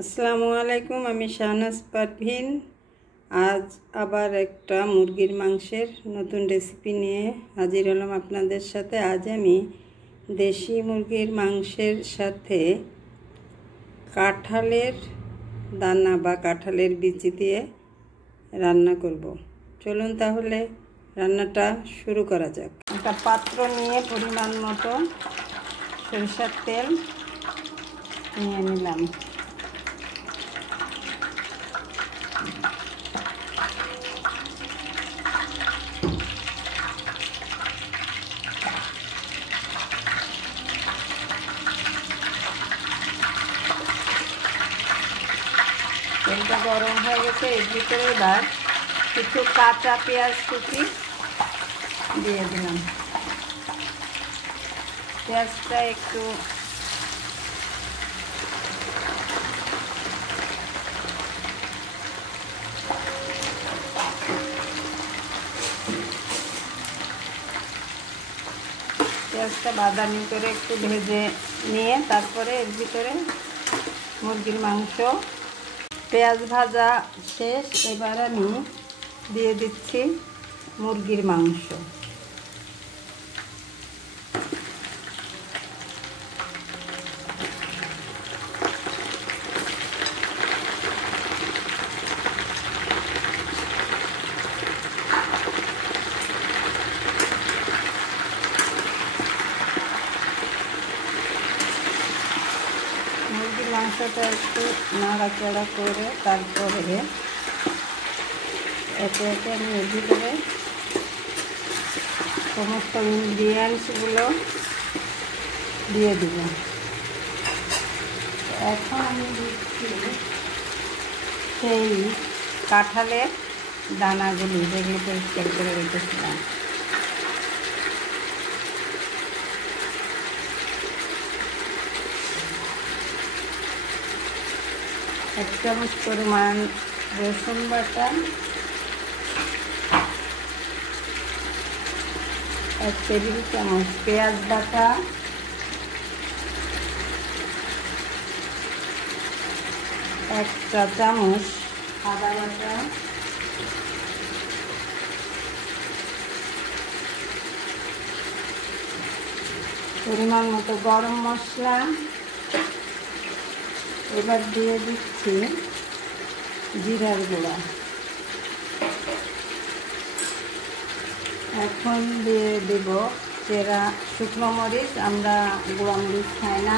আসসালামু আলাইকুম। আমি শাহনাজ পারভিন। আজ আবার একটা মুরগির মাংসের নতুন রেসিপি নিয়ে হাজির হলাম আপনাদের সাথে। আজ আমি দেশি মুরগির মাংসের সাথে কাঁঠালের দানা বা কাঁঠালের বিচি দিয়ে রান্না করব। চলুন তাহলে রান্নাটা শুরু করা যাক। একটা পাত্র নিয়ে পরিমাণ মতো সরিষার তেল নিয়ে নিলাম। তেলটা গরম হয়ে গেছে, এর ভিতরে এবার কিছু কাঁচা পেঁয়াজ কুচি দিয়ে দিলাম। পেঁয়াজটা একটু বাদামি করে একটু ভেজে নিয়ে তারপরে এর ভিতরে মুরগির মাংস। পেঁয়াজ ভাজা শেষ, এবার আমি দিয়ে দিচ্ছি মুরগির মাংস। মুরগির মাংসটা একটু নাড়াচাড়া করে তারপরে একে একে আমি এর ভিতরে সমস্ত ইনগ্রিডিয়েন্টসগুলো দিয়ে দিব। এখন আমি দিচ্ছি সেই কাঁঠালের দানাগুলি, যেগুলো পরিষ্কার করে রেখেছিলাম। এক চামচ পরিমাণ রসুন বাটা, এক টেবিল চামচ পেঁয়াজ বাটা, এক চা চামচ আদা বাটা, পরিমাণ মতো গরম মশলা। এবার দিয়ে দিচ্ছি জিরার গুঁড়া। এখন দিয়ে দেব চেরা শুকনো মরিচ, আমরা গুঁড়া মরিচ খাই না।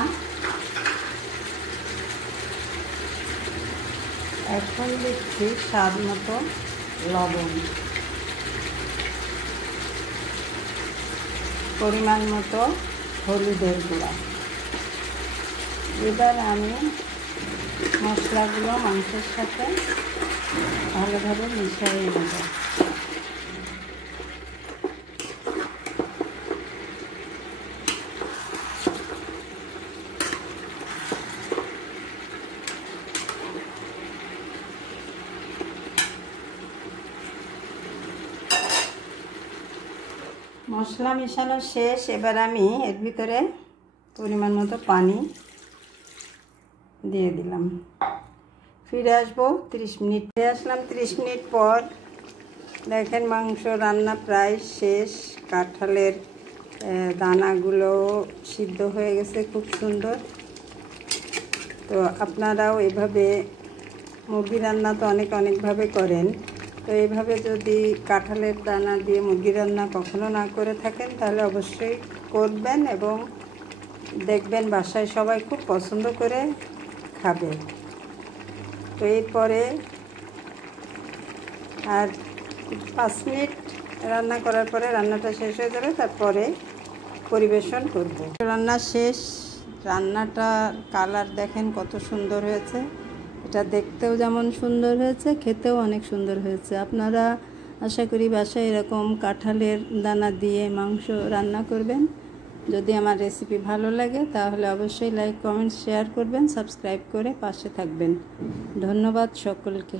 এখন দিচ্ছি স্বাদ মতো লবণ, পরিমাণ মতো হলুদের গুঁড়া। এবার আমি মশলাগুলো মাংসের সাথে ভালোভাবে মিশিয়ে নেব। মশলা মেশানো শেষ, এবার আমি এর ভিতরে পরিমাণ মতো পানি দিয়ে দিলাম। ফিরে আসবো 30 মিনিট। ফিরে আসলাম 30 মিনিট পর। দেখেন মাংস রান্না প্রায় শেষ। কাঁঠালের দানাগুলো সিদ্ধ হয়ে গেছে খুব সুন্দর। তো আপনারাও এভাবে মুরগি রান্না তো অনেকভাবে করেন, তো এইভাবে যদি কাঁঠালের দানা দিয়ে মুরগি রান্না কখনো না করে থাকেন তাহলে অবশ্যই করবেন এবং দেখবেন বাসায় সবাই খুব পছন্দ করে খাবে। তো এরপরে আর 5 মিনিট রান্না করার পরে রান্নাটা শেষ হয়ে যাবে, তারপরে পরিবেশন করব। রান্না শেষ। রান্নাটার কালার দেখেন কত সুন্দর হয়েছে। এটা দেখতেও যেমন সুন্দর হয়েছে, খেতেও অনেক সুন্দর হয়েছে। আপনারা আশা করি বাসায় এরকম কাঁঠালের দানা দিয়ে মাংস রান্না করবেন। যদি আমার রেসিপি ভালো লাগে তাহলে অবশ্যই লাইক, কমেন্ট, শেয়ার করবেন, সাবস্ক্রাইব করে পাশে থাকবেন। ধন্যবাদ সকলকে।